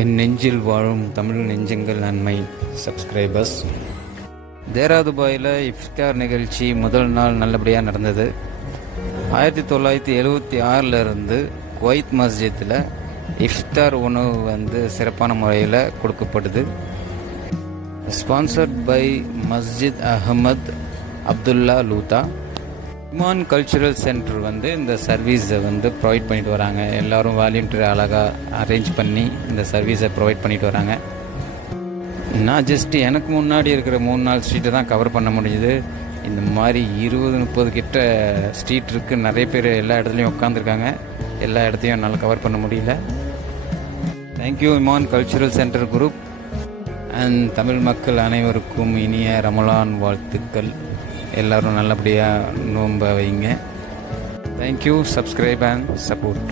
என் நெஞ்சில் வாழும் தமிழ் நெஞ்சங்கள் நன்மை சப்ஸ்கிரைபர்ஸ். தேராதுபாயில் இஃப்தார் நிகழ்ச்சி முதல் நாள் நல்லபடியாக நடந்தது. 1976 இருந்து குவைத் மஸ்ஜித்தில் இஃப்தார் உணவு சிறப்பான முறையில் கொடுக்கப்படுது. Sponsored by Masjid Ahmad Abdullah Lootah. Iman cultural centre இந்த சர்வீஸை ப்ரொவைட் பண்ணிட்டு வராங்க. எல்லோரும் வாலண்டியர் அழகாக அரேஞ்ச் பண்ணி இந்த சர்வீஸை ப்ரொவைட் பண்ணிட்டு வராங்க. நான் எனக்கு முன்னாடி இருக்கிற 3-4 ஸ்ட்ரீட்டை தான் கவர் பண்ண முடியுது. இந்த மாதிரி 20-30 கிட்ட ஸ்ட்ரீட் இருக்குது. நிறைய பேர் எல்லா இடத்துலையும் உட்காந்துருக்காங்க. எல்லா இடத்தையும் என்னால் கவர் பண்ண முடியல. Thank you Iman cultural centre group and Tamil மக்கள் அனைவருக்கும் இனிய ரமலான் வாழ்த்துக்கள். எல்லோரும் நல்லபடியாக நோன்பை வைங்க. தேங்க்யூ. Subscribe and support.